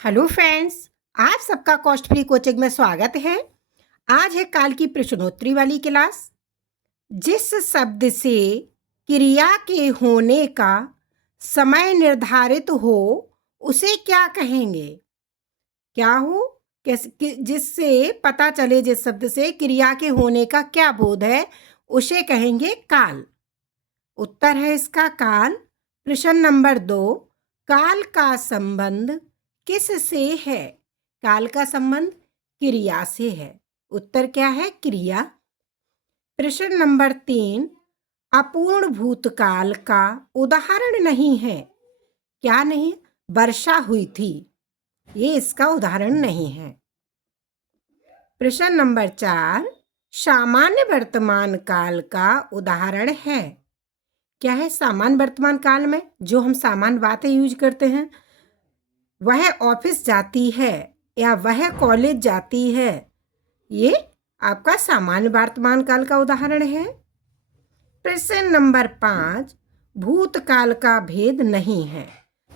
Hello friends. आप सबका cost free coaching में स्वागत है। आज है काल की प्रश्नोत्तरी वाली क्लास। जिस शब्द से क्रिया के होने का समय निर्धारित हो उसे क्या कहेंगे? क्या हो? जिससे पता चले, जिस शब्द से क्रिया के होने का क्या बोध है उसे कहेंगे काल। उत्तर है इसका काल। प्रश्न नंबर 2, काल का संबंध किस से है? काल का संबंध क्रिया से है। उत्तर क्या है? क्रिया। प्रश्न नंबर 3, अपूर्ण भूतकाल का उदाहरण नहीं है। क्या नहीं? वर्षा हुई थी, ये इसका उदाहरण नहीं है। प्रश्न नंबर 4, सामान्य वर्तमान काल का उदाहरण है। क्या है? सामान्य वर्तमान काल में जो हम सामान्य बातें यूज करते हैं, वह ऑफिस जाती है या वह कॉलेज जाती है, ये आपका सामान्य वर्तमान काल का उदाहरण है। प्रश्न नंबर 5, भूतकाल का भेद नहीं है।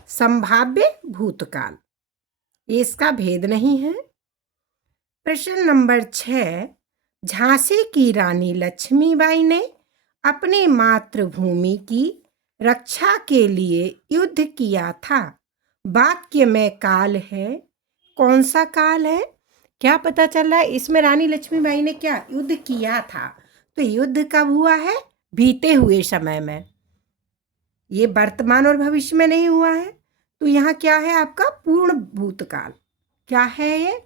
संभाव्य भूतकाल, ये इसका भेद नहीं है। प्रश्न नंबर 6, झांसी की रानी लक्ष्मीबाई ने अपनी मातृभूमि की रक्षा के लिए युद्ध किया था। वाक्य में काल है, कौन सा काल है? क्या पता चल रहा है इसमें? रानी लक्ष्मीबाई ने क्या युद्ध किया था, तो युद्ध कब हुआ है? बीते हुए समय में। ये वर्तमान और भविष्य में नहीं हुआ है, तो यहाँ क्या है आपका? पूर्ण भूतकाल। क्या है ये?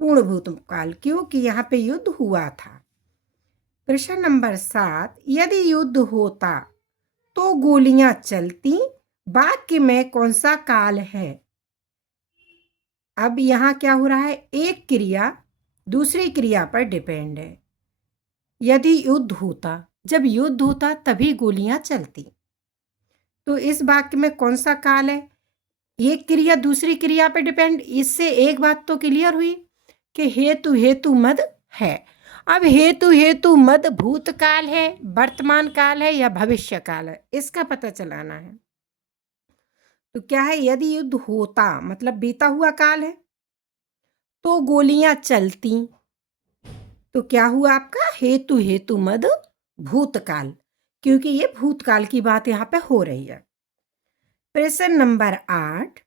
पूर्ण भूतकाल, क्योंकि यहाँ पे युद्ध हुआ था। प्रश्न नंबर 7, यदि युद्ध होता तो गोलियां चलती, वाक्य में कौन सा काल है? अब यहाँ क्या हो रहा है? एक क्रिया दूसरी क्रिया पर डिपेंड है। यदि युद्ध होता, जब युद्ध होता तभी गोलियां चलती, तो इस वाक्य में कौन सा काल है? एक क्रिया दूसरी क्रिया पर डिपेंड। इससे एक बात तो क्लियर हुई कि हेतु हेतु मद है। अब हेतु हेतु मद भूतकाल है, वर्तमान काल है या भविष्य काल है, इसका पता चलाना है। तो क्या है? यदि युद्ध होता मतलब बीता हुआ काल है, तो गोलियां चलती, तो क्या हुआ आपका? हेतु हेतु मद भूतकाल, क्योंकि ये भूतकाल की बात यहाँ पे हो रही है। प्रश्न नंबर 8,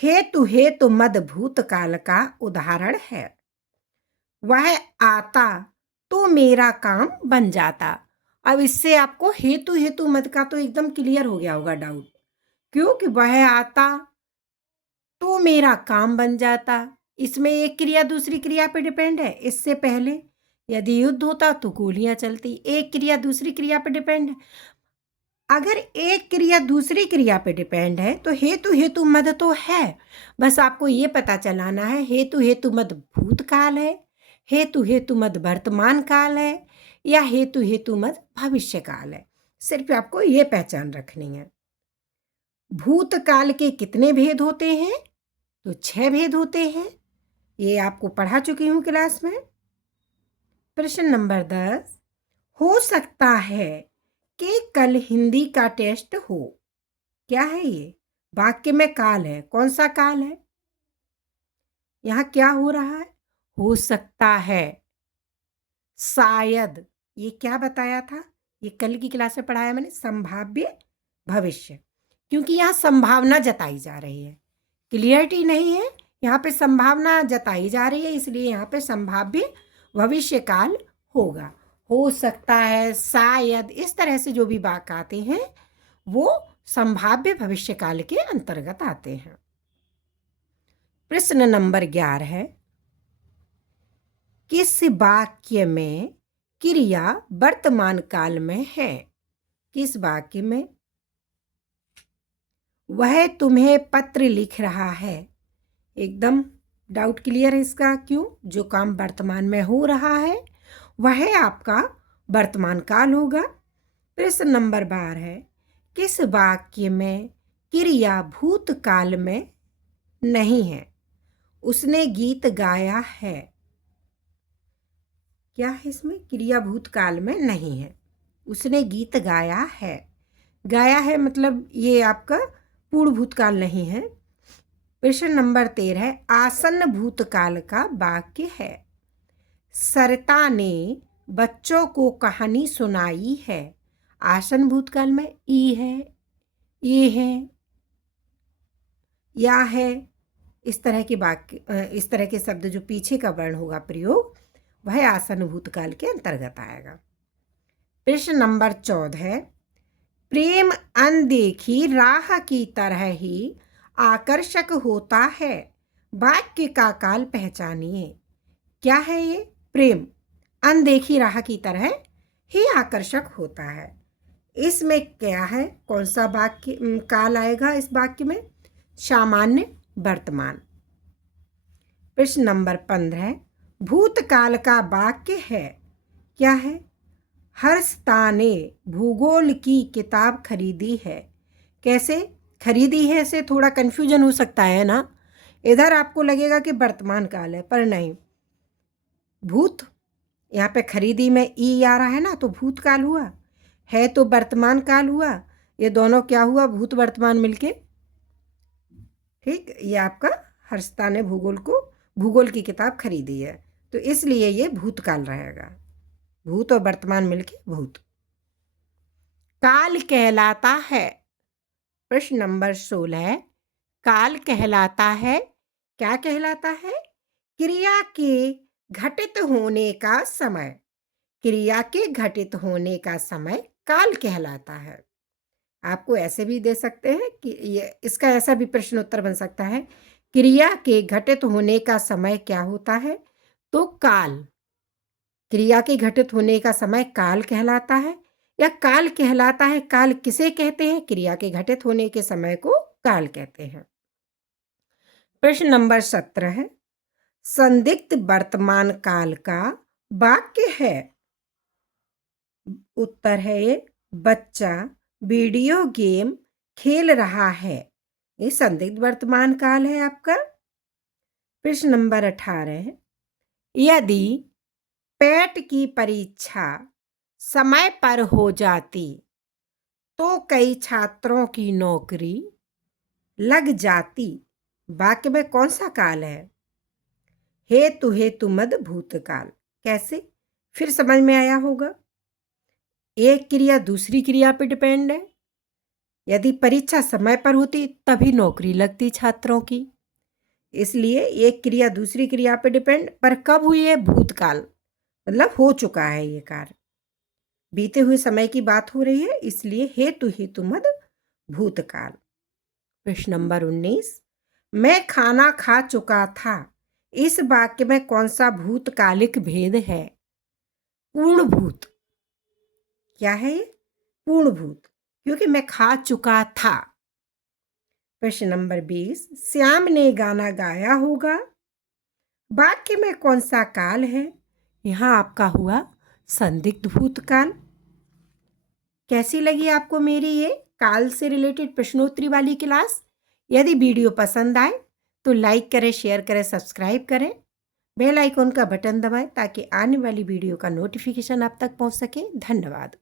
हेतु हेतु मद भूतकाल का उदाहरण है। वह आता तो मेरा काम बन जाता। अब इससे आपको हेतु हेतु मद का तो एकदम क्लियर हो गया होगा डाउट, क्योंकि वह आता तो मेरा काम बन जाता, इसमें एक क्रिया दूसरी क्रिया पे डिपेंड है। इससे पहले यदि युद्ध होता तो गोलियां चलती, एक क्रिया दूसरी क्रिया पे डिपेंड है। अगर एक क्रिया दूसरी क्रिया पे डिपेंड है तो हेतु हेतु मद तो है, बस आपको ये पता चलाना है हेतु हेतु मद भूतकाल है, हेतु हेतु मद वर्तमान काल है या हेतु हेतु मद भविष्य काल है। सिर्फ आपको ये पहचान रखनी है। भूतकाल के कितने भेद होते हैं? तो 6 भेद होते हैं, ये आपको पढ़ा चुकी हूँ क्लास में। प्रश्न नंबर 10, हो सकता है कि कल हिंदी का टेस्ट हो। क्या है ये? वाक्य में काल है, कौन सा काल है? यहाँ क्या हो रहा है? हो सकता है, शायद, ये क्या बताया था? ये कल की क्लास में पढ़ाया मैंने, संभाव्य भविष्य, क्योंकि यहाँ संभावना जताई जा रही है, क्लियरिटी नहीं है, यहाँ पे संभावना जताई जा रही है, इसलिए यहाँ पे संभाव्य भविष्य काल होगा। हो सकता है, शायद, इस तरह से जो भी वाक्य आते हैं वो संभाव्य भविष्य काल के अंतर्गत आते हैं। प्रश्न नंबर 11 है, किस वाक्य में क्रिया वर्तमान काल में है? किस वाक्य में? वह तुम्हें पत्र लिख रहा है, एकदम डाउट क्लियर है इसका। क्यों? जो काम वर्तमान में हो रहा है वह आपका वर्तमान काल होगा। प्रश्न नंबर 12 है, किस वाक्य में क्रिया भूतकाल में नहीं है? उसने गीत गाया है। क्या है इसमें? क्रिया भूतकाल में नहीं है, उसने गीत गाया है। गाया है मतलब ये आपका पूर्ण भूतकाल नहीं है। प्रश्न नंबर 13 आसन्न भूतकाल का वाक्य है। सरिता ने बच्चों को कहानी सुनाई है। आसन्न भूतकाल में ई है, ये है, या है, इस तरह के वाक्य, इस तरह के शब्द जो पीछे का वर्ण होगा प्रयोग, वह आसन्न भूतकाल के अंतर्गत आएगा। प्रश्न नंबर 14 प्रेम अनदेखी राह की तरह ही आकर्षक होता है। वाक्य का काल पहचानिए। क्या है ये? प्रेम अनदेखी राह की तरह ही आकर्षक होता है। इसमें क्या है? कौन सा वाक्य काल आएगा इस वाक्य में? सामान्य वर्तमान। प्रश्न नंबर 15 भूतकाल का वाक्य है। क्या है? हर्षता ने भूगोल की किताब खरीदी है। कैसे खरीदी है से थोड़ा कन्फ्यूजन हो सकता है ना। इधर आपको लगेगा कि वर्तमान काल है, पर नहीं, भूत, यहाँ पे खरीदी में ई आ रहा है ना, तो भूतकाल हुआ, है तो वर्तमान काल हुआ। ये दोनों क्या हुआ? भूत वर्तमान मिलके, ठीक, ये आपका हर्षता ने भूगोल की किताब खरीदी है, तो इसलिए ये भूतकाल रहेगा। भूत और वर्तमान मिलके भूत। काल कहलाता है। प्रश्न नंबर 16 काल कहलाता है। क्या कहलाता है? क्रिया के घटित होने का समय। क्रिया के घटित होने का समय काल कहलाता है। आपको ऐसे भी दे सकते हैं कि ये, इसका ऐसा भी प्रश्न उत्तर बन सकता है, क्रिया के घटित होने का समय क्या होता है? तो काल। क्रिया के घटित होने का समय काल कहलाता है, या काल कहलाता है। काल किसे कहते हैं? क्रिया के घटित होने के समय को काल कहते हैं। प्रश्न नंबर 17 संदिग्ध वर्तमान काल का वाक्य है। उत्तर है ये, बच्चा वीडियो गेम खेल रहा है। ये संदिग्ध वर्तमान काल है आपका। प्रश्न नंबर 18 यदि पेट की परीक्षा समय पर हो जाती तो कई छात्रों की नौकरी लग जाती। वाक्य में कौन सा काल है? हेतु मद भूतकाल। कैसे? फिर समझ में आया होगा। एक क्रिया दूसरी क्रिया पे डिपेंड है। यदि परीक्षा समय पर होती तभी नौकरी लगती छात्रों की, इसलिए एक क्रिया दूसरी क्रिया पे डिपेंड, पर कब हुई है? भूतकाल, मतलब हो चुका है ये कार्य, बीते हुए समय की बात हो रही है, इसलिए हेतु मद भूतकाल। प्रश्न नंबर 19 मैं खाना खा चुका था। इस वाक्य में कौन सा भूतकालिक भेद है? पूर्ण भूत। क्या है ये? पूर्ण भूत, क्योंकि मैं खा चुका था। प्रश्न नंबर 20 श्याम ने गाना गाया होगा। वाक्य में कौन सा काल है? यहाँ आपका हुआ संदिग्ध भूतकाल। कैसी लगी आपको मेरी ये काल से रिलेटेड प्रश्नोत्तरी वाली क्लास? यदि वीडियो पसंद आए तो लाइक करें, शेयर करें, सब्सक्राइब करें, बेल आइकॉन का बटन दबाएं ताकि आने वाली वीडियो का नोटिफिकेशन आप तक पहुंच सके। धन्यवाद।